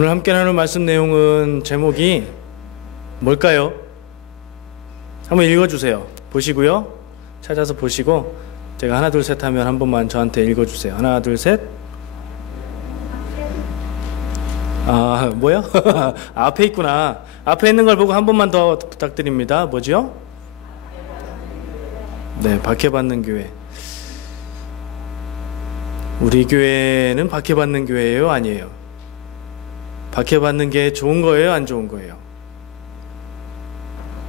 오늘 함께 나눌 말씀 내용은 제목이 뭘까요? 한번 읽어주세요. 보시고요. 찾아서 보시고 제가 하나 둘 셋 하면 한 번만 저한테 읽어주세요. 하나 둘 셋. 아, 뭐요? 앞에 있구나. 앞에 있는 걸 보고 한 번만 더 부탁드립니다. 뭐죠? 네, 박해받는 교회. 우리 교회는 박해받는 교회예요? 아니에요? 박해받는 게 좋은 거예요? 안 좋은 거예요?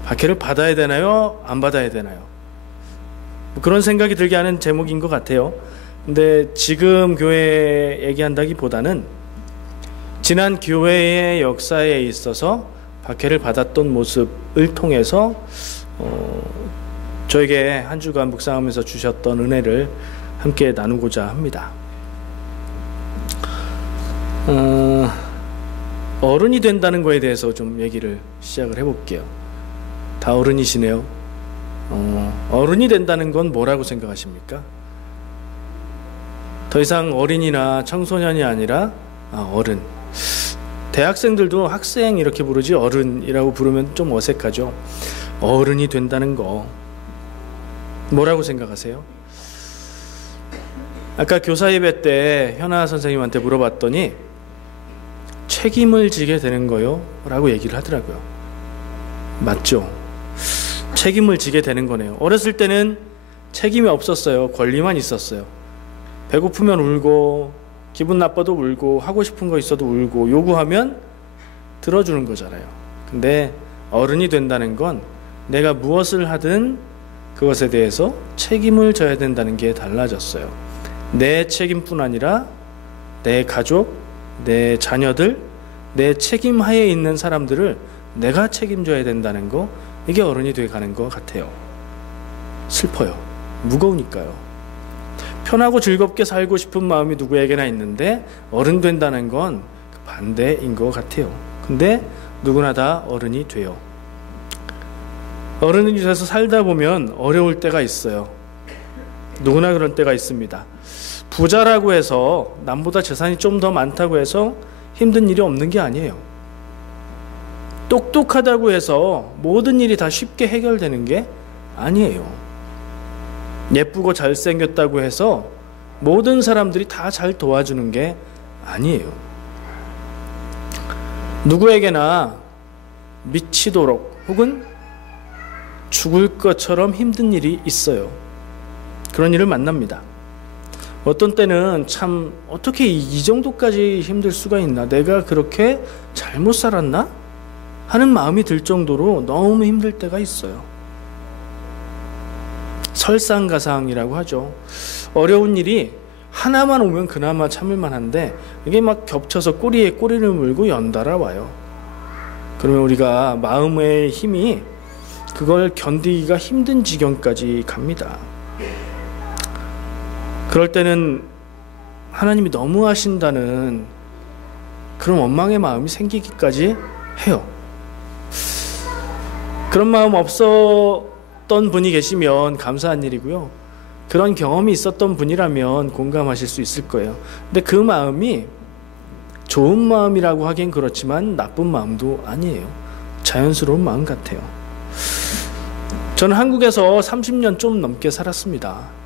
박해를 받아야 되나요? 안 받아야 되나요? 뭐 그런 생각이 들게 하는 제목인 것 같아요. 근데 지금 교회 얘기한다기보다는 지난 교회의 역사에 있어서 박해를 받았던 모습을 통해서 저에게 한 주간 묵상하면서 주셨던 은혜를 함께 나누고자 합니다. 어른이 된다는 거에 대해서 좀 얘기를 시작을 해볼게요. 다 어른이시네요. 어른이 된다는 건 뭐라고 생각하십니까? 더 이상 어린이나 청소년이 아니라 어른. 대학생들도 학생 이렇게 부르지 어른이라고 부르면 좀 어색하죠. 어른이 된다는 거 뭐라고 생각하세요? 아까 교사 예배 때 현아 선생님한테 물어봤더니 책임을 지게 되는 거요? 라고 얘기를 하더라고요. 맞죠? 책임을 지게 되는 거네요. 어렸을 때는 책임이 없었어요. 권리만 있었어요. 배고프면 울고 기분 나빠도 울고 하고 싶은 거 있어도 울고 요구하면 들어주는 거잖아요. 근데 어른이 된다는 건 내가 무엇을 하든 그것에 대해서 책임을 져야 된다는 게 달라졌어요. 내 책임뿐 아니라 내 가족, 내 자녀들, 내 책임하에 있는 사람들을 내가 책임져야 된다는 거, 이게 어른이 돼가는 것 같아요. 슬퍼요. 무거우니까요. 편하고 즐겁게 살고 싶은 마음이 누구에게나 있는데 어른 된다는 건 반대인 것 같아요. 근데 누구나 다 어른이 돼요. 어른이 돼서 살다 보면 어려울 때가 있어요. 누구나 그런 때가 있습니다. 부자라고 해서 남보다 재산이 좀 더 많다고 해서 힘든 일이 없는 게 아니에요. 똑똑하다고 해서 모든 일이 다 쉽게 해결되는 게 아니에요. 예쁘고 잘생겼다고 해서 모든 사람들이 다 잘 도와주는 게 아니에요. 누구에게나 미치도록 혹은 죽을 것처럼 힘든 일이 있어요. 그런 일을 만납니다. 어떤 때는 참 어떻게 이 정도까지 힘들 수가 있나? 내가 그렇게 잘못 살았나? 하는 마음이 들 정도로 너무 힘들 때가 있어요. 설상가상이라고 하죠. 어려운 일이 하나만 오면 그나마 참을 만한데 이게 막 겹쳐서 꼬리에 꼬리를 물고 연달아 와요. 그러면 우리가 마음의 힘이 그걸 견디기가 힘든 지경까지 갑니다. 그럴 때는 하나님이 너무 하신다는 그런 원망의 마음이 생기기까지 해요. 그런 마음 없었던 분이 계시면 감사한 일이고요. 그런 경험이 있었던 분이라면 공감하실 수 있을 거예요. 근데 그 마음이 좋은 마음이라고 하긴 그렇지만 나쁜 마음도 아니에요. 자연스러운 마음 같아요. 저는 한국에서 30년 좀 넘게 살았습니다.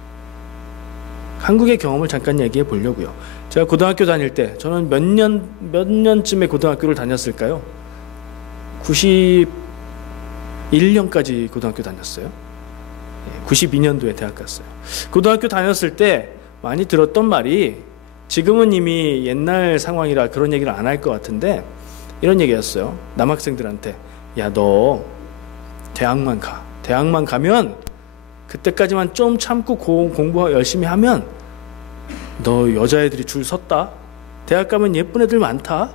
한국의 경험을 잠깐 얘기해 보려고요. 제가 고등학교 다닐 때 저는 몇 년쯤에 고등학교를 다녔을까요? 91년까지 고등학교 다녔어요. 92년도에 대학 갔어요. 고등학교 다녔을 때 많이 들었던 말이 지금은 이미 옛날 상황이라 그런 얘기를 안 할 것 같은데 이런 얘기였어요. 남학생들한테 야, 너 대학만 가. 대학만 가면 그때까지만 좀 참고 공부 열심히 하면 너 여자애들이 줄 섰다. 대학 가면 예쁜 애들 많다.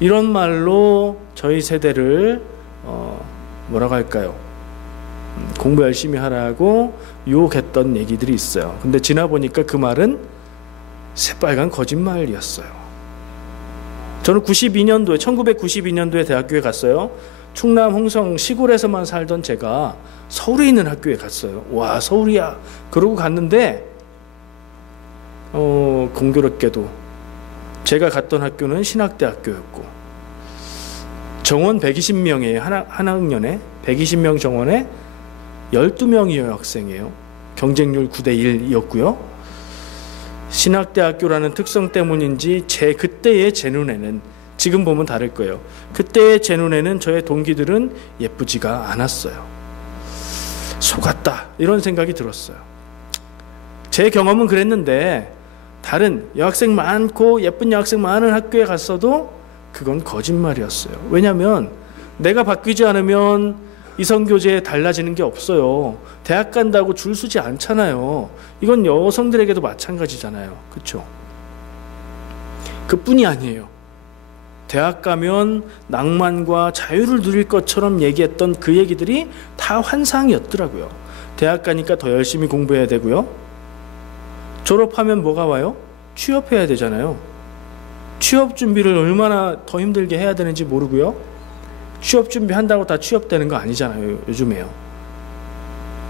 이런 말로 저희 세대를 뭐라고 할까요? 공부 열심히 하라고 유혹했던 얘기들이 있어요. 근데 지나보니까 그 말은 새빨간 거짓말이었어요. 저는 1992년도에 대학교에 갔어요. 충남 홍성 시골에서만 살던 제가 서울에 있는 학교에 갔어요. 와, 서울이야. 그러고 갔는데 공교롭게도 제가 갔던 학교는 신학대학교였고 정원 120명이에요. 한 학년에 120명 정원에 12명이 여학생이에요. 경쟁률 9대 1이었고요. 신학대학교라는 특성 때문인지 그때의 제 눈에는, 지금 보면 다를 거예요, 그때의 제 눈에는 저의 동기들은 예쁘지가 않았어요. 속았다, 이런 생각이 들었어요. 제 경험은 그랬는데 다른 여학생 많고 예쁜 여학생 많은 학교에 갔어도 그건 거짓말이었어요. 왜냐하면 내가 바뀌지 않으면 이성교제에 달라지는 게 없어요. 대학 간다고 줄 서지 않잖아요. 이건 여성들에게도 마찬가지잖아요. 그렇죠? 그뿐이 아니에요. 대학 가면 낭만과 자유를 누릴 것처럼 얘기했던 그 얘기들이 다 환상이었더라고요. 대학 가니까 더 열심히 공부해야 되고요. 졸업하면 뭐가 와요? 취업해야 되잖아요. 취업 준비를 얼마나 더 힘들게 해야 되는지 모르고요. 취업 준비한다고 다 취업되는 거 아니잖아요. 요즘에요.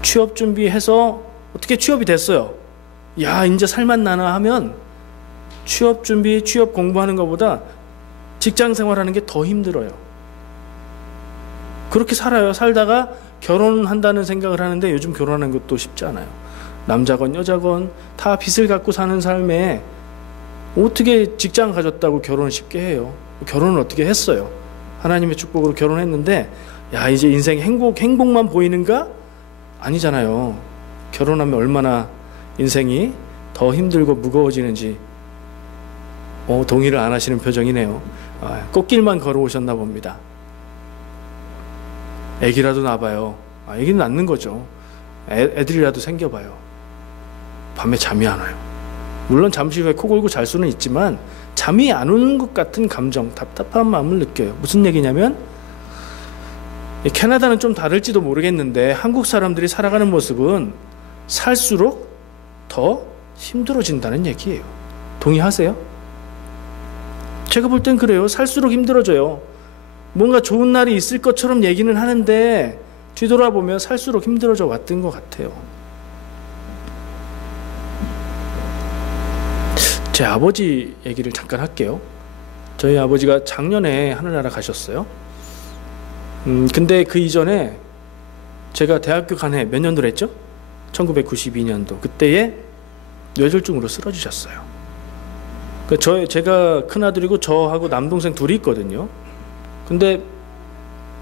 취업 준비해서 어떻게 취업이 됐어요. 야, 이제 살맛나나 하면 취업 준비, 취업 공부하는 것보다 직장 생활하는 게 더 힘들어요. 그렇게 살아요. 살다가 결혼한다는 생각을 하는데 요즘 결혼하는 것도 쉽지 않아요. 남자건 여자건 다 빚을 갖고 사는 삶에 어떻게 직장 가졌다고 결혼을 쉽게 해요. 결혼을 어떻게 했어요. 하나님의 축복으로 결혼했는데 야, 이제 인생 행복만 보이는가? 아니잖아요. 결혼하면 얼마나 인생이 더 힘들고 무거워지는지 동의를 안 하시는 표정이네요. 꽃길만 걸어오셨나 봅니다. 애기라도 낳아봐요. 애기는 낳는 거죠. 애들이라도 생겨봐요. 밤에 잠이 안 와요. 물론 잠시 후에 코 골고 잘 수는 있지만 잠이 안 오는 것 같은 감정, 답답한 마음을 느껴요. 무슨 얘기냐면 캐나다는 좀 다를지도 모르겠는데 한국 사람들이 살아가는 모습은 살수록 더 힘들어진다는 얘기예요. 동의하세요? 제가 볼 땐 그래요. 살수록 힘들어져요. 뭔가 좋은 날이 있을 것처럼 얘기는 하는데 뒤돌아보면 살수록 힘들어져 왔던 것 같아요. 제 아버지 얘기를 잠깐 할게요. 저희 아버지가 작년에 하늘나라 가셨어요. 근데 그 이전에 제가 대학교 간 해 몇 년도로 했죠? 1992년도. 그때에 뇌졸중으로 쓰러지셨어요. 제가 큰아들이고 저하고 남동생 둘이 있거든요. 근데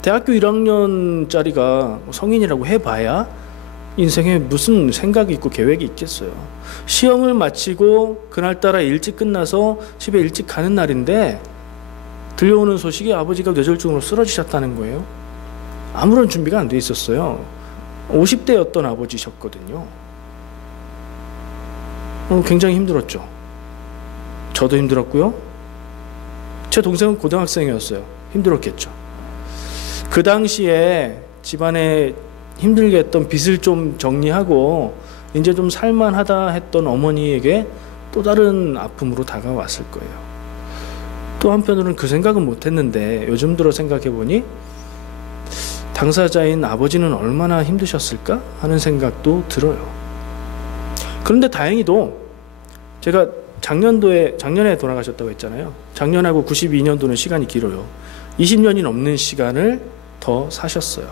대학교 1학년짜리가 성인이라고 해봐야 인생에 무슨 생각이 있고 계획이 있겠어요. 시험을 마치고 그날따라 일찍 끝나서 집에 일찍 가는 날인데 들려오는 소식이 아버지가 뇌졸중으로 쓰러지셨다는 거예요. 아무런 준비가 안 돼 있었어요. 50대였던 아버지셨거든요. 굉장히 힘들었죠. 저도 힘들었고요. 제 동생은 고등학생이었어요. 힘들었겠죠. 그 당시에 집안에 힘들게 했던 빚을 좀 정리하고 이제 좀 살만하다 했던 어머니에게 또 다른 아픔으로 다가왔을 거예요. 또 한편으로는 그 생각은 못했는데 요즘 들어 생각해보니 당사자인 아버지는 얼마나 힘드셨을까 하는 생각도 들어요. 그런데 다행히도 제가 작년에 돌아가셨다고 했잖아요. 작년하고 92년도는 시간이 길어요. 20년이 넘는 시간을 더 사셨어요.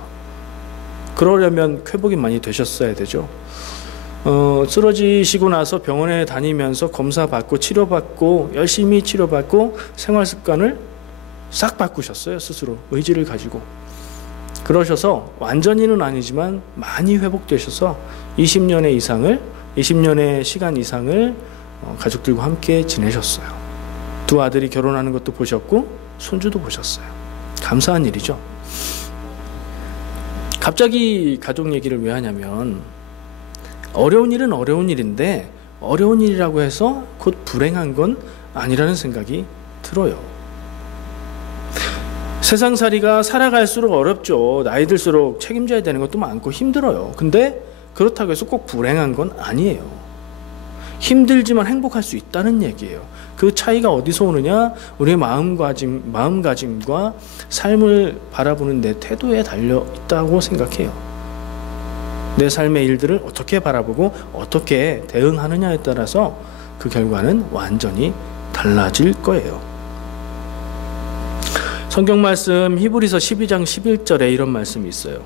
그러려면 회복이 많이 되셨어야 되죠. 쓰러지시고 나서 병원에 다니면서 검사받고 치료받고 열심히 치료받고 생활습관을 싹 바꾸셨어요. 스스로 의지를 가지고. 그러셔서 완전히는 아니지만 많이 회복되셔서 20년의 시간 이상을 가족들과 함께 지내셨어요. 두 아들이 결혼하는 것도 보셨고 손주도 보셨어요. 감사한 일이죠. 갑자기 가족 얘기를 왜 하냐면 어려운 일은 어려운 일인데 어려운 일이라고 해서 곧 불행한 건 아니라는 생각이 들어요. 세상살이가 살아갈수록 어렵죠. 나이 들수록 책임져야 되는 것도 많고 힘들어요. 근데 그렇다고 해서 꼭 불행한 건 아니에요. 힘들지만 행복할 수 있다는 얘기예요. 그 차이가 어디서 오느냐? 우리의 마음가짐과 삶을 바라보는 내 태도에 달려 있다고 생각해요. 내 삶의 일들을 어떻게 바라보고 어떻게 대응하느냐에 따라서 그 결과는 완전히 달라질 거예요. 성경 말씀 히브리서 12장 11절에 이런 말씀이 있어요.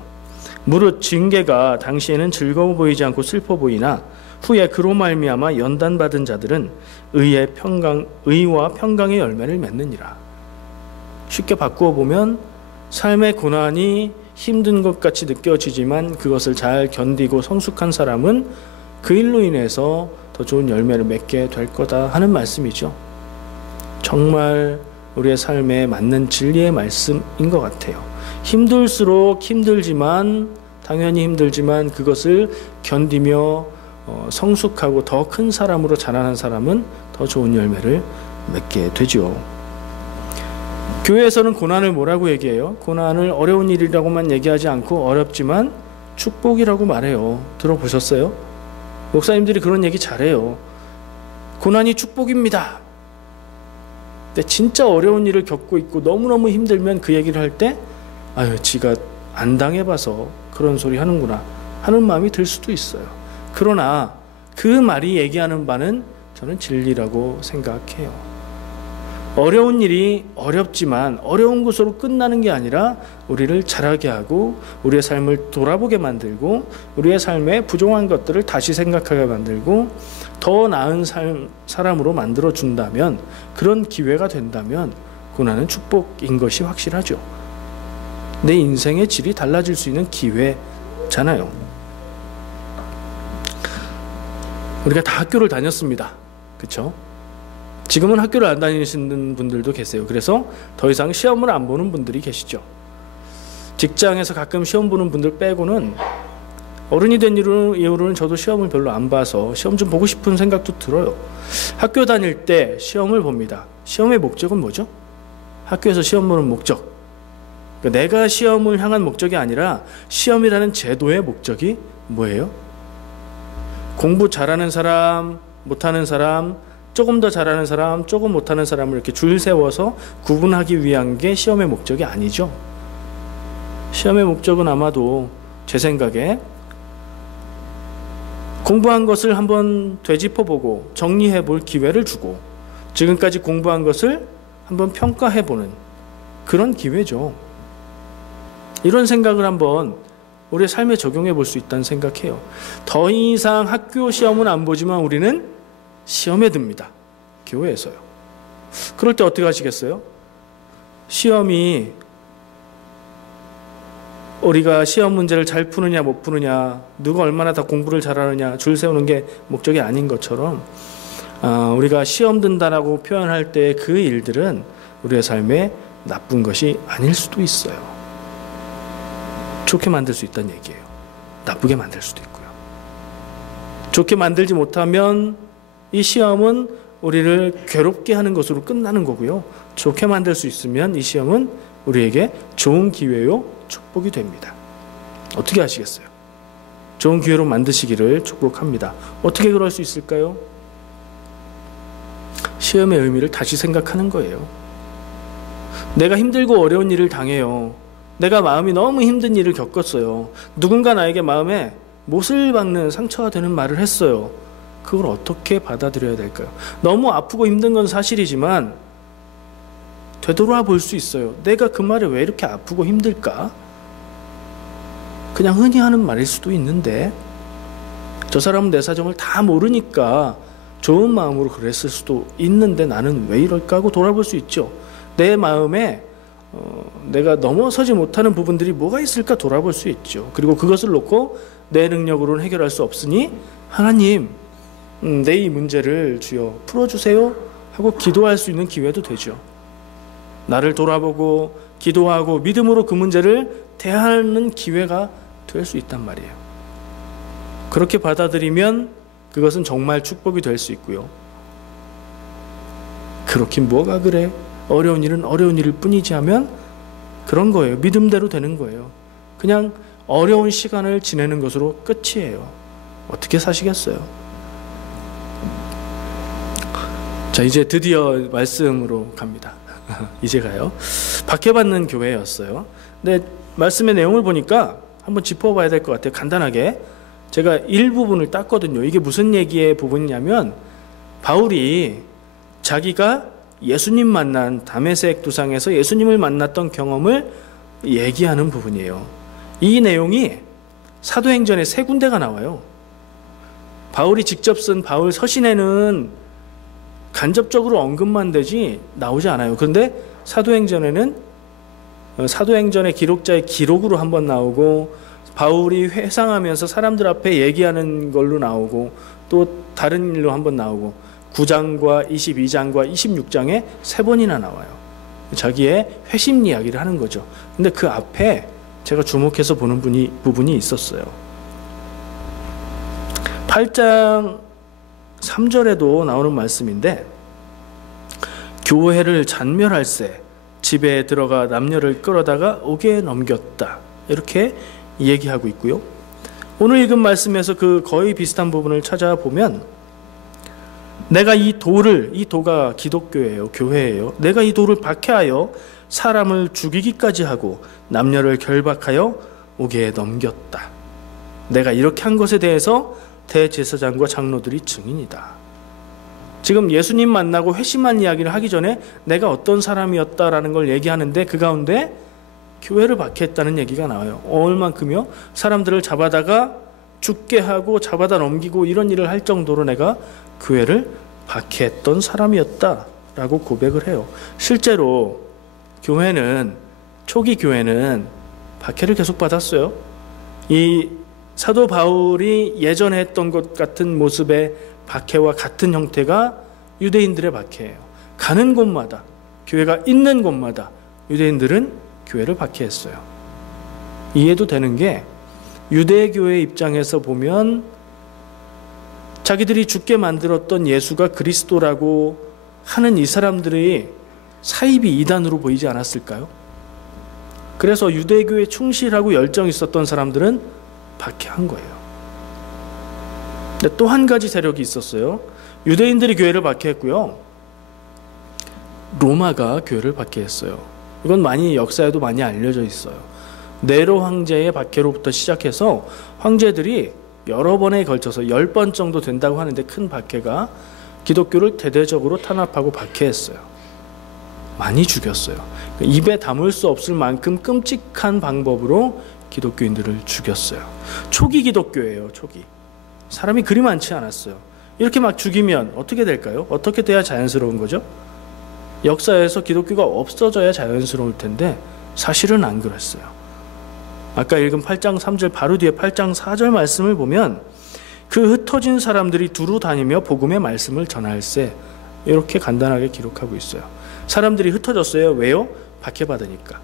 무릇 징계가 당시에는 즐거워 보이지 않고 슬퍼 보이나 후에 그로 말미암아 연단받은 자들은 의와 평강의 열매를 맺느니라. 쉽게 바꾸어 보면 삶의 고난이 힘든 것 같이 느껴지지만 그것을 잘 견디고 성숙한 사람은 그 일로 인해서 더 좋은 열매를 맺게 될 거다 하는 말씀이죠. 정말 우리의 삶에 맞는 진리의 말씀인 것 같아요. 힘들수록 당연히 힘들지만 그것을 견디며 성숙하고 더 큰 사람으로 자라는 사람은 더 좋은 열매를 맺게 되죠. 교회에서는 고난을 뭐라고 얘기해요? 고난을 어려운 일이라고만 얘기하지 않고 어렵지만 축복이라고 말해요. 들어보셨어요? 목사님들이 그런 얘기 잘해요. 고난이 축복입니다. 근데 진짜 어려운 일을 겪고 있고 너무너무 힘들면 그 얘기를 할 때 지가 안 당해봐서 그런 소리 하는구나 하는 마음이 들 수도 있어요. 그러나 그 말이 얘기하는 바는 저는 진리라고 생각해요. 어려운 일이 어렵지만 어려운 것으로 끝나는 게 아니라 우리를 자라게 하고 우리의 삶을 돌아보게 만들고 우리의 삶의 부족한 것들을 다시 생각하게 만들고 더 나은 사람으로 만들어준다면, 그런 기회가 된다면 고난은 축복인 것이 확실하죠. 내 인생의 질이 달라질 수 있는 기회잖아요. 우리가 다 학교를 다녔습니다. 그렇죠? 지금은 학교를 안 다니시는 분들도 계세요. 그래서 더 이상 시험을 안 보는 분들이 계시죠. 직장에서 가끔 시험 보는 분들 빼고는 어른이 된 이후로는 저도 시험을 별로 안 봐서 시험 좀 보고 싶은 생각도 들어요. 학교 다닐 때 시험을 봅니다. 시험의 목적은 뭐죠? 학교에서 시험 보는 목적. 그러니까 내가 시험을 향한 목적이 아니라 시험이라는 제도의 목적이 뭐예요? 공부 잘하는 사람, 못하는 사람, 조금 더 잘하는 사람, 조금 못하는 사람을 이렇게 줄 세워서 구분하기 위한 게 시험의 목적이 아니죠. 시험의 목적은 아마도 제 생각에 공부한 것을 한번 되짚어보고 정리해볼 기회를 주고 지금까지 공부한 것을 한번 평가해보는 그런 기회죠. 이런 생각을 한번 우리의 삶에 적용해 볼 수 있다는 생각해요. 더 이상 학교 시험은 안 보지만 우리는 시험에 듭니다. 교회에서요. 그럴 때 어떻게 하시겠어요? 시험이 우리가 시험 문제를 잘 푸느냐 못 푸느냐, 누가 얼마나 다 공부를 잘하느냐 줄 세우는 게 목적이 아닌 것처럼 우리가 시험 든다라고 표현할 때 그 일들은 우리의 삶에 나쁜 것이 아닐 수도 있어요. 좋게 만들 수 있다는 얘기예요. 나쁘게 만들 수도 있고요. 좋게 만들지 못하면 이 시험은 우리를 괴롭게 하는 것으로 끝나는 거고요. 좋게 만들 수 있으면 이 시험은 우리에게 좋은 기회요, 축복이 됩니다. 어떻게 하시겠어요? 좋은 기회로 만드시기를 축복합니다. 어떻게 그럴 수 있을까요? 시험의 의미를 다시 생각하는 거예요. 내가 힘들고 어려운 일을 당해요. 내가 마음이 너무 힘든 일을 겪었어요. 누군가 나에게 마음에 못을 박는 상처가 되는 말을 했어요. 그걸 어떻게 받아들여야 될까요? 너무 아프고 힘든 건 사실이지만 되돌아볼 수 있어요. 내가 그 말에 왜 이렇게 아프고 힘들까? 그냥 흔히 하는 말일 수도 있는데 저 사람은 내 사정을 다 모르니까 좋은 마음으로 그랬을 수도 있는데 나는 왜 이럴까 하고 돌아볼 수 있죠. 내 마음에 내가 넘어서지 못하는 부분들이 뭐가 있을까 돌아볼 수 있죠. 그리고 그것을 놓고 내 능력으로는 해결할 수 없으니 하나님, 내 이 문제를 주여 풀어주세요 하고 기도할 수 있는 기회도 되죠. 나를 돌아보고 기도하고 믿음으로 그 문제를 대하는 기회가 될 수 있단 말이에요. 그렇게 받아들이면 그것은 정말 축복이 될 수 있고요. 그렇긴 뭐가 그래? 어려운 일은 어려운 일일 뿐이지 하면 그런 거예요. 믿음대로 되는 거예요. 그냥 어려운 시간을 지내는 것으로 끝이에요. 어떻게 사시겠어요? 자, 이제 드디어 말씀으로 갑니다. 이제 가요. 박해받는 교회였어요. 근데 말씀의 내용을 보니까 한번 짚어봐야 될 것 같아요. 간단하게 제가 일부분을 땄거든요. 이게 무슨 얘기의 부분이냐면 바울이 자기가 예수님 만난 다메섹 두상에서 예수님을 만났던 경험을 얘기하는 부분이에요. 이 내용이 사도행전에 3군데가 나와요. 바울이 직접 쓴 바울 서신에는 간접적으로 언급만 되지 나오지 않아요. 그런데 사도행전에는 사도행전의 기록자의 기록으로 한번 나오고, 바울이 회상하면서 사람들 앞에 얘기하는 걸로 나오고, 또 다른 일로 한번 나오고, 9장과 22장과 26장에 3번이나 나와요. 자기의 회심 이야기를 하는 거죠. 근데 그 앞에 제가 주목해서 보는 부분이 있었어요. 8장 3절에도 나오는 말씀인데, 교회를 잔멸할세 집에 들어가 남녀를 끌어다가 옥에 넘겼다, 이렇게 얘기하고 있고요. 오늘 읽은 말씀에서 그 거의 비슷한 부분을 찾아보면, 내가 이 도가 기독교예요, 교회예요. 내가 이 돌을 박해하여 사람을 죽이기까지 하고 남녀를 결박하여 옥에 넘겼다. 내가 이렇게 한 것에 대해서 대제사장과 장로들이 증인이다. 지금 예수님 만나고 회심한 이야기를 하기 전에 내가 어떤 사람이었다라는 걸 얘기하는데, 그 가운데 교회를 박해했다는 얘기가 나와요. 얼만큼요? 사람들을 잡아다가 죽게 하고 잡아다 넘기고 이런 일을 할 정도로 내가 교회를 박해했던 사람이었다라고 고백을 해요. 실제로 초기 교회는 박해를 계속 받았어요. 이 사도 바울이 예전에 했던 것 같은 모습의 박해와 같은 형태가 유대인들의 박해예요. 가는 곳마다, 교회가 있는 곳마다 유대인들은 교회를 박해했어요. 이해도 되는 게, 유대교회 입장에서 보면 자기들이 죽게 만들었던 예수가 그리스도라고 하는 이 사람들의 사입이 이단으로 보이지 않았을까요? 그래서 유대교에 충실하고 열정이 있었던 사람들은 박해한 거예요. 근데 또 한 가지 세력이 있었어요. 유대인들이 교회를 박해했고요, 로마가 교회를 박해했어요. 이건 역사에도 많이 알려져 있어요. 네로 황제의 박해로부터 시작해서 황제들이 여러 번에 걸쳐서 10번 정도 된다고 하는데, 큰 박해가 기독교를 대대적으로 탄압하고 박해했어요. 많이 죽였어요. 입에 담을 수 없을 만큼 끔찍한 방법으로 기독교인들을 죽였어요. 초기 기독교예요. 초기. 사람이 그리 많지 않았어요. 이렇게 막 죽이면 어떻게 될까요? 어떻게 돼야 자연스러운 거죠? 역사에서 기독교가 없어져야 자연스러울 텐데 사실은 안 그랬어요. 아까 읽은 8장 3절 바로 뒤에 8장 4절 말씀을 보면, 그 흩어진 사람들이 두루 다니며 복음의 말씀을 전할세, 이렇게 간단하게 기록하고 있어요. 사람들이 흩어졌어요. 왜요? 박해받으니까.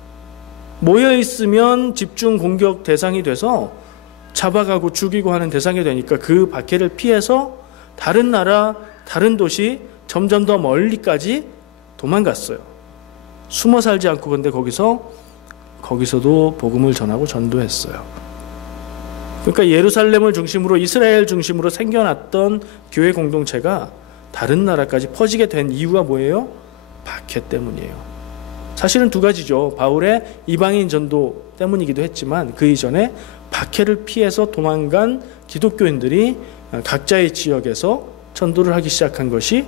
모여있으면 집중 공격 대상이 돼서 잡아가고 죽이고 하는 대상이 되니까, 그 박해를 피해서 다른 나라, 다른 도시, 점점 더 멀리까지 도망갔어요. 숨어 살지 않고. 근데 거기서도 복음을 전하고 전도했어요. 그러니까 예루살렘을 중심으로, 이스라엘 중심으로 생겨났던 교회 공동체가 다른 나라까지 퍼지게 된 이유가 뭐예요? 박해 때문이에요. 사실은 두 가지죠. 바울의 이방인 전도 때문이기도 했지만, 그 이전에 박해를 피해서 도망간 기독교인들이 각자의 지역에서 전도를 하기 시작한 것이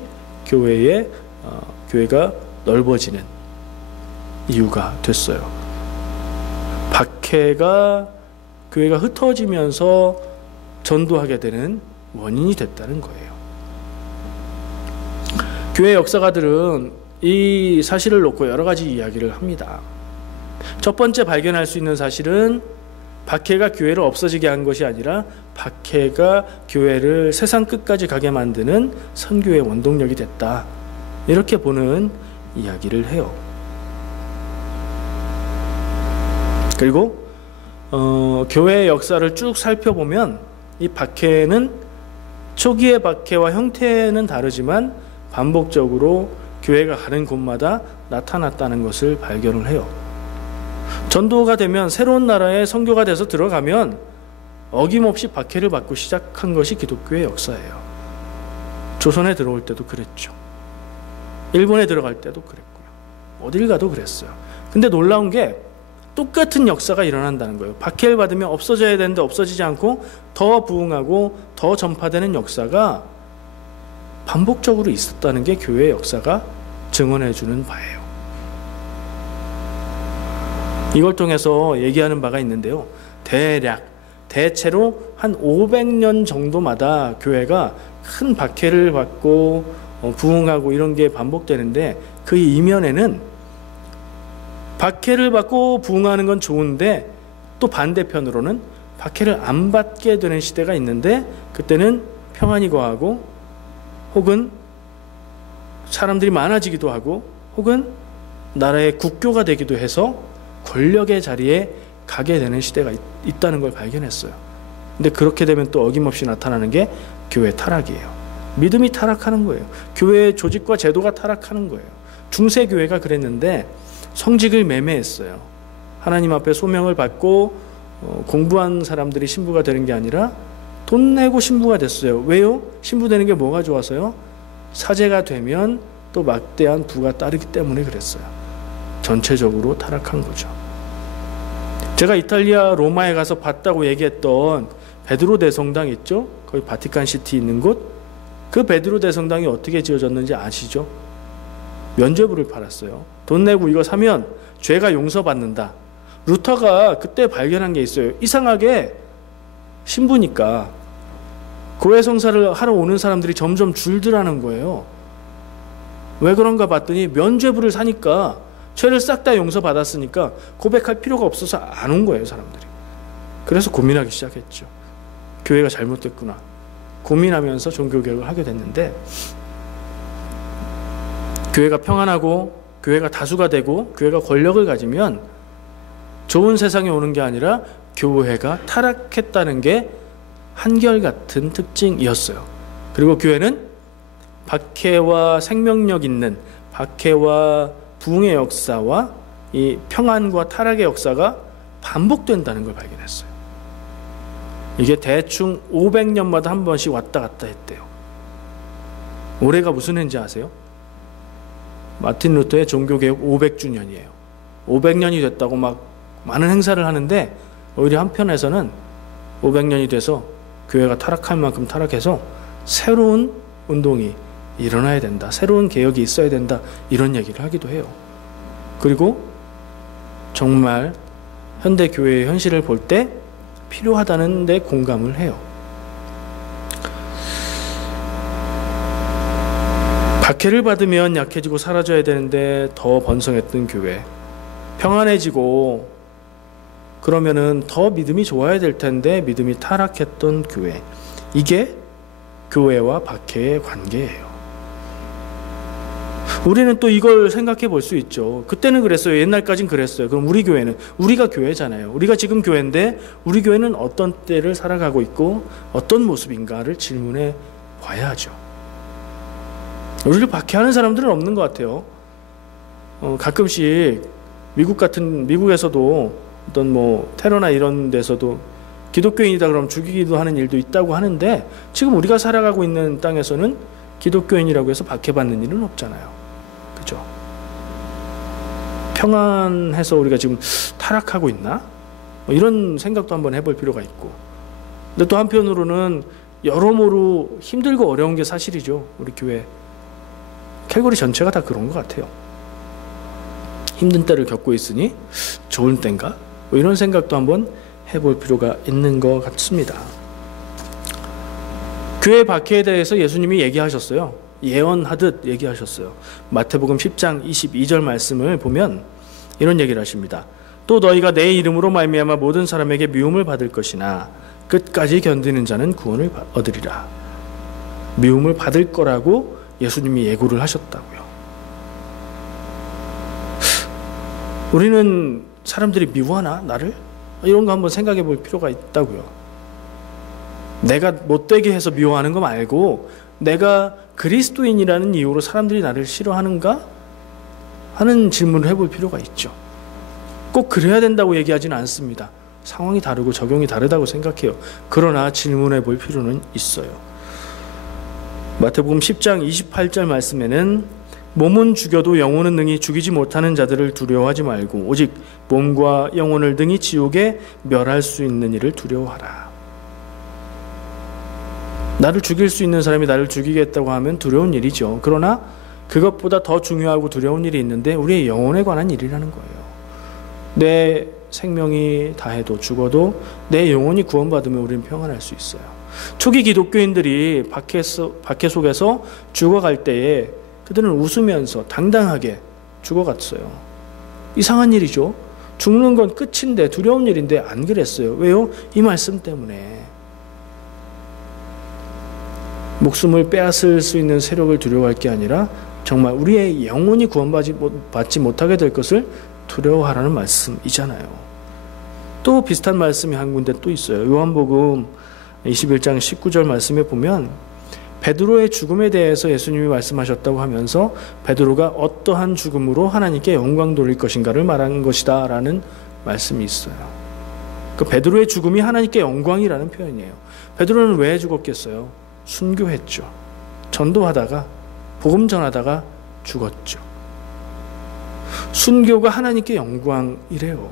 교회가 넓어지는 이유가 됐어요. 박해가 교회가 흩어지면서 전도하게 되는 원인이 됐다는 거예요. 교회 역사가들은 이 사실을 놓고 여러 가지 이야기를 합니다. 첫 번째 발견할 수 있는 사실은, 박해가 교회를 없어지게 한 것이 아니라 박해가 교회를 세상 끝까지 가게 만드는 선교의 원동력이 됐다, 이렇게 보는 이야기를 해요. 그리고 교회의 역사를 쭉 살펴보면, 이 박해는 초기의 박해와 형태는 다르지만 반복적으로 교회가 가는 곳마다 나타났다는 것을 발견을 해요. 전도가 되면, 새로운 나라에 선교가 돼서 들어가면 어김없이 박해를 받고 시작한 것이 기독교의 역사예요. 조선에 들어올 때도 그랬죠. 일본에 들어갈 때도 그랬고요. 어딜 가도 그랬어요. 근데 놀라운 게, 똑같은 역사가 일어난다는 거예요. 박해를 받으면 없어져야 되는데 없어지지 않고 더 부흥하고 더 전파되는 역사가 반복적으로 있었다는 게 교회의 역사가 증언해 주는 바예요. 이걸 통해서 얘기하는 바가 있는데요. 대체로 한 500년 정도마다 교회가 큰 박해를 받고 부흥하고 이런 게 반복되는데, 그 이면에는 박해를 받고 부흥하는 건 좋은데 또 반대편으로는 박해를 안 받게 되는 시대가 있는데, 그때는 평안이 거하고 혹은 사람들이 많아지기도 하고 혹은 나라의 국교가 되기도 해서 권력의 자리에 가게 되는 시대가 있다는 걸 발견했어요. 근데 그렇게 되면 또 어김없이 나타나는 게 교회 타락이에요. 믿음이 타락하는 거예요. 교회의 조직과 제도가 타락하는 거예요. 중세 교회가 그랬는데 성직을 매매했어요. 하나님 앞에 소명을 받고 공부한 사람들이 신부가 되는 게 아니라 돈 내고 신부가 됐어요. 왜요? 신부 되는 게 뭐가 좋아서요? 사제가 되면 또 막대한 부가 따르기 때문에 그랬어요. 전체적으로 타락한 거죠. 제가 이탈리아 로마에 가서 봤다고 얘기했던 베드로 대성당 있죠? 거기 바티칸 시티 있는 곳. 그 베드로 대성당이 어떻게 지어졌는지 아시죠? 면죄부를 팔았어요. 돈 내고 이거 사면 죄가 용서받는다. 루터가 그때 발견한 게 있어요. 이상하게 신부니까 고해 성사를 하러 오는 사람들이 점점 줄더라는 거예요. 왜 그런가 봤더니 면죄부를 사니까, 죄를 싹 다 용서받았으니까 고백할 필요가 없어서 안 온 거예요, 사람들이. 그래서 고민하기 시작했죠. 교회가 잘못됐구나. 고민하면서 종교개혁을 하게 됐는데, 교회가 평안하고 교회가 다수가 되고 교회가 권력을 가지면 좋은 세상이 오는 게 아니라 교회가 타락했다는 게 한결같은 특징이었어요. 그리고 교회는 박해와 생명력 있는 박해와 부흥의 역사와 이 평안과 타락의 역사가 반복된다는 걸 발견했어요. 이게 대충 500년마다 한 번씩 왔다 갔다 했대요. 올해가 무슨 해인지 아세요? 마틴 루터의 종교개혁 500주년이에요. 500년이 됐다고 막 많은 행사를 하는데, 오히려 한편에서는 500년이 돼서 교회가 타락할 만큼 타락해서 새로운 운동이 일어나야 된다, 새로운 개혁이 있어야 된다, 이런 얘기를 하기도 해요. 그리고 정말 현대 교회의 현실을 볼 때 필요하다는 데 공감을 해요. 박해를 받으면 약해지고 사라져야 되는데 더 번성했던 교회, 평안해지고 그러면은 더 믿음이 좋아야 될 텐데 믿음이 타락했던 교회, 이게 교회와 박해의 관계예요. 우리는 또 이걸 생각해 볼 수 있죠. 그때는 그랬어요. 옛날까진 그랬어요. 그럼 우리 교회는, 우리가 교회잖아요. 우리가 지금 교회인데 우리 교회는 어떤 때를 살아가고 있고 어떤 모습인가를 질문해 봐야 하죠. 우리를 박해하는 사람들은 없는 것 같아요. 가끔씩 미국에서도 어떤 뭐 테러나 이런 데서도 기독교인이다 그러면 죽이기도 하는 일도 있다고 하는데, 지금 우리가 살아가고 있는 땅에서는 기독교인이라고 해서 박해받는 일은 없잖아요. 그죠? 평안해서 우리가 지금 타락하고 있나? 이런 생각도 한번 해볼 필요가 있고, 근데 또 한편으로는 여러모로 힘들고 어려운 게 사실이죠. 우리 교회 캘거리 전체가 다 그런 것 같아요. 힘든 때를 겪고 있으니 좋은 때인가? 이런 생각도 한번 해볼 필요가 있는 것 같습니다. 교회 박해에 대해서 예수님이 얘기하셨어요. 예언하듯 얘기하셨어요. 마태복음 10장 22절 말씀을 보면 이런 얘기를 하십니다. 또 너희가 내 이름으로 말미암아 모든 사람에게 미움을 받을 것이나 끝까지 견디는 자는 구원을 얻으리라. 미움을 받을 거라고 예수님이 예고를 하셨다고요. 우리는 사람들이 미워하나 나를? 이런 거 한번 생각해 볼 필요가 있다고요. 내가 못되게 해서 미워하는 거 말고 내가 그리스도인이라는 이유로 사람들이 나를 싫어하는가 하는 질문을 해볼 필요가 있죠. 꼭 그래야 된다고 얘기하지는 않습니다. 상황이 다르고 적용이 다르다고 생각해요. 그러나 질문해 볼 필요는 있어요. 마태복음 10장 28절 말씀에는 몸은 죽여도 영혼은 능히 죽이지 못하는 자들을 두려워하지 말고 오직 몸과 영혼을 능히 지옥에 멸할 수 있는 이를 두려워하라. 나를 죽일 수 있는 사람이 나를 죽이겠다고 하면 두려운 일이죠. 그러나 그것보다 더 중요하고 두려운 일이 있는데 우리의 영혼에 관한 일이라는 거예요. 내 생명이 다해도 죽어도 내 영혼이 구원받으면 우리는 평안할 수 있어요. 초기 기독교인들이 박해 속에서 죽어갈 때에 그들은 웃으면서 당당하게 죽어갔어요. 이상한 일이죠. 죽는 건 끝인데, 두려운 일인데 안 그랬어요. 왜요? 이 말씀 때문에. 목숨을 빼앗을 수 있는 세력을 두려워할 게 아니라 정말 우리의 영혼이 구원받지 못하게 될 것을 두려워하라는 말씀이잖아요. 또 비슷한 말씀이 한 군데 또 있어요. 요한복음 21장 19절 말씀에 보면 베드로의 죽음에 대해서 예수님이 말씀하셨다고 하면서 베드로가 어떠한 죽음으로 하나님께 영광 돌릴 것인가를 말한 것이다 라는 말씀이 있어요. 그 베드로의 죽음이 하나님께 영광이라는 표현이에요. 베드로는 왜 죽었겠어요? 순교했죠. 전도하다가 복음 전하다가 죽었죠. 순교가 하나님께 영광이래요.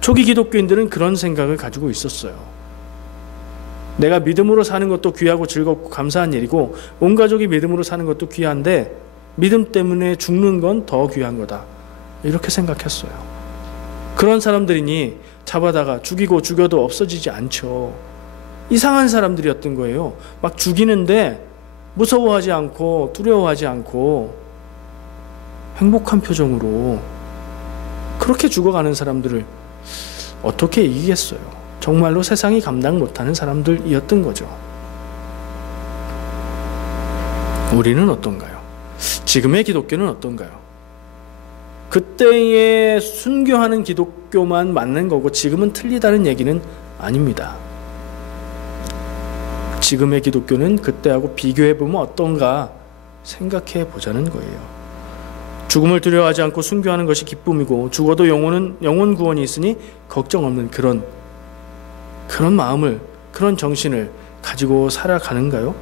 초기 기독교인들은 그런 생각을 가지고 있었어요. 내가 믿음으로 사는 것도 귀하고 즐겁고 감사한 일이고 온 가족이 믿음으로 사는 것도 귀한데 믿음 때문에 죽는 건 더 귀한 거다. 이렇게 생각했어요. 그런 사람들이니 잡아다가 죽이고 죽여도 없어지지 않죠. 이상한 사람들이었던 거예요. 막 죽이는데 무서워하지 않고 두려워하지 않고 행복한 표정으로 그렇게 죽어가는 사람들을 어떻게 이기겠어요? 정말로 세상이 감당 못하는 사람들이었던 거죠. 우리는 어떤가요? 지금의 기독교는 어떤가요? 그때의 순교하는 기독교만 맞는 거고 지금은 틀리다는 얘기는 아닙니다. 지금의 기독교는 그때하고 비교해보면 어떤가 생각해 보자는 거예요. 죽음을 두려워하지 않고 순교하는 것이 기쁨이고 죽어도 영혼 구원이 있으니 걱정 없는 그런 마음을, 그런 정신을 가지고 살아가는가요?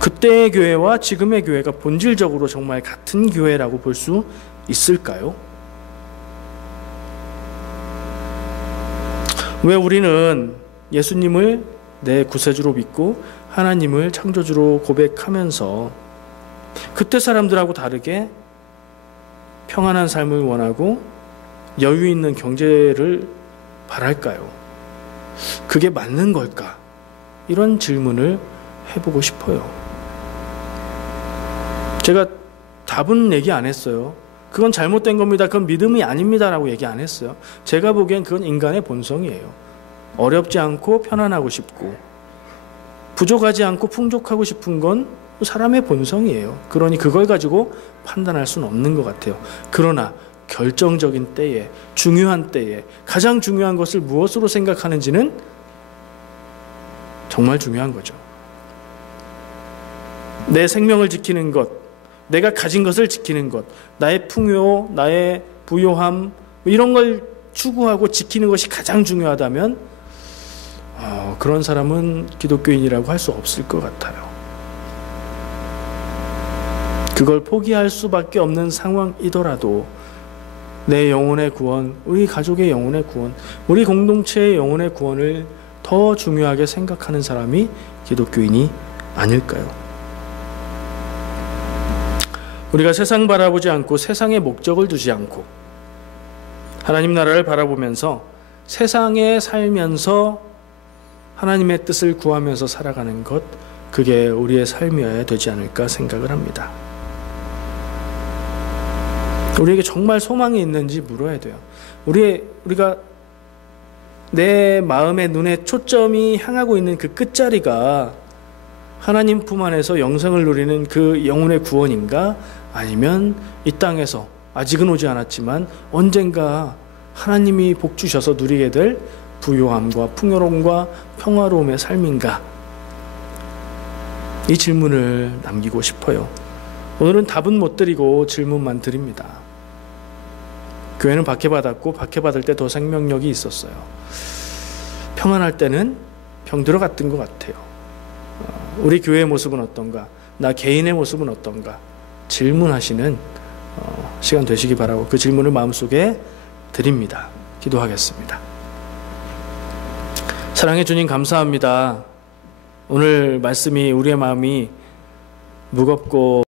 그때의 교회와 지금의 교회가 본질적으로 정말 같은 교회라고 볼 수 있을까요? 왜 우리는 예수님을 내 구세주로 믿고 하나님을 창조주로 고백하면서 그때 사람들하고 다르게 평안한 삶을 원하고 여유 있는 경제를 바랄까요? 그게 맞는 걸까? 이런 질문을 해보고 싶어요. 제가 답은 얘기 안 했어요. 그건 잘못된 겁니다. 그건 믿음이 아닙니다라고 얘기 안 했어요. 제가 보기엔 그건 인간의 본성이에요. 어렵지 않고 편안하고 싶고 부족하지 않고 풍족하고 싶은 건 사람의 본성이에요. 그러니 그걸 가지고 판단할 수는 없는 것 같아요. 그러나 결정적인 때에, 중요한 때에 가장 중요한 것을 무엇으로 생각하는지는 정말 중요한 거죠. 내 생명을 지키는 것, 내가 가진 것을 지키는 것, 나의 풍요, 나의 부요함 이런 걸 추구하고 지키는 것이 가장 중요하다면 그런 사람은 기독교인이라고 할 수 없을 것 같아요. 그걸 포기할 수밖에 없는 상황이더라도 내 영혼의 구원, 우리 가족의 영혼의 구원, 우리 공동체의 영혼의 구원을 더 중요하게 생각하는 사람이 기독교인이 아닐까요? 우리가 세상 바라보지 않고 세상에 목적을 두지 않고 하나님 나라를 바라보면서 세상에 살면서 하나님의 뜻을 구하면서 살아가는 것, 그게 우리의 삶이어야 되지 않을까 생각을 합니다. 우리에게 정말 소망이 있는지 물어야 돼요. 우리가 내 마음의 눈에 초점이 향하고 있는 그 끝자리가 하나님 품 안에서 영생을 누리는 그 영혼의 구원인가? 아니면 이 땅에서 아직은 오지 않았지만 언젠가 하나님이 복 주셔서 누리게 될 부요함과 풍요로움과 평화로움의 삶인가? 이 질문을 남기고 싶어요. 오늘은 답은 못 드리고 질문만 드립니다. 교회는 박해받았고 박해받을 때 더 생명력이 있었어요. 평안할 때는 병 들어갔던 것 같아요. 우리 교회의 모습은 어떤가? 나 개인의 모습은 어떤가? 질문하시는 시간 되시기 바라고 그 질문을 마음속에 드립니다. 기도하겠습니다. 사랑해 주님 감사합니다. 오늘 말씀이 우리의 마음이 무겁고